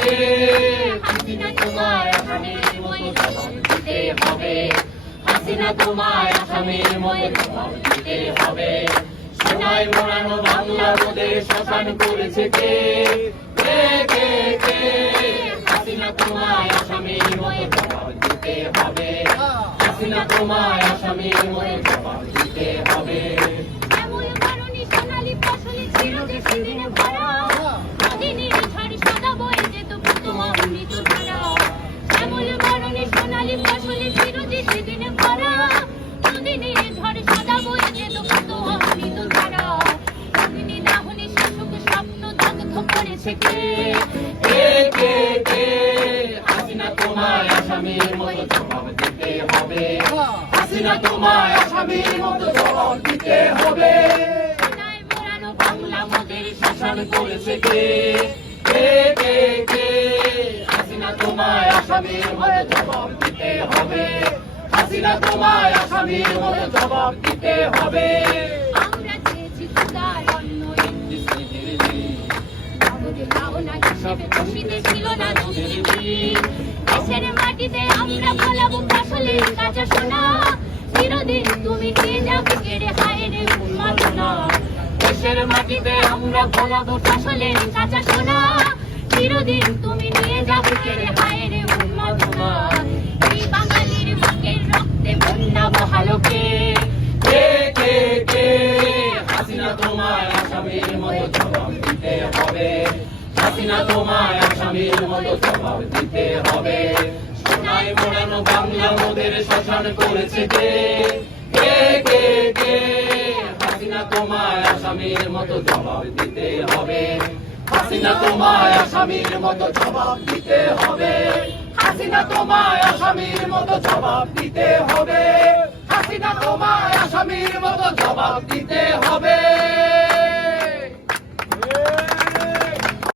কে? হাসিনা তোমার আসামির মতো জবাব দিতে হবে হাসিনা তোমার আসামির মতো জবাব দিতে হবে। সোনায় মোড়ানো বাংলা মোদের শ্মশান করেছে কে? কে কে কে? হাসিনা তোমার আসামির দিতে হবে। হাসিনা তোমার আসামির মতো কে কে কে? হাসিনা তোমার আসামির মতো জবাব দিতে হবে। হাসিনা তোমার আসামির মতো জবাব দিতে হবে। বাংলা মোদের শাসন করেছে কে? কে কে কে? হাসিনা তোমার আসামির মতো জবাব দিতে হবে। হাসিনা তোমার আসামির মতো জবাব দিতে হবে। হিসেবে খুশিতে ছিল না দেশের মাটিতে আমরা ফলাবো ফসলের কাঁচা সোনা। চিরদিন তুমি নিয়ে যাবে কেড়ে হায় রে উন্মাদনা। দেশের মাটিতে আমরা ফলাবো ফসলের কাঁচা সোনা। চিরদিন তুমি নিয়ে যাবে কেড়ে হায় রে উন্মাদনা। এই বাঙালির বুকের রক্তে বন্যা বহালোকে তোমার আসামির মতো জবাব দিতে হবে। হাসিনা তোমার, আসামির মতো জবাব দিতে হবে। সোনায় মোড়ানো বাংলা মোদের শাসন করেছে কে? কে কে কে? হাসিনা তোমার, আসামির মতো জবাব দিতে হবে। হাসিনা তোমার, আসামির মতো জবাব দিতে হবে। হাসিনা তোমার, আসামির মতো জবাব দিতে হবে। হাসিনা তোমার, আসামির মতো জবাব দিতে হবে।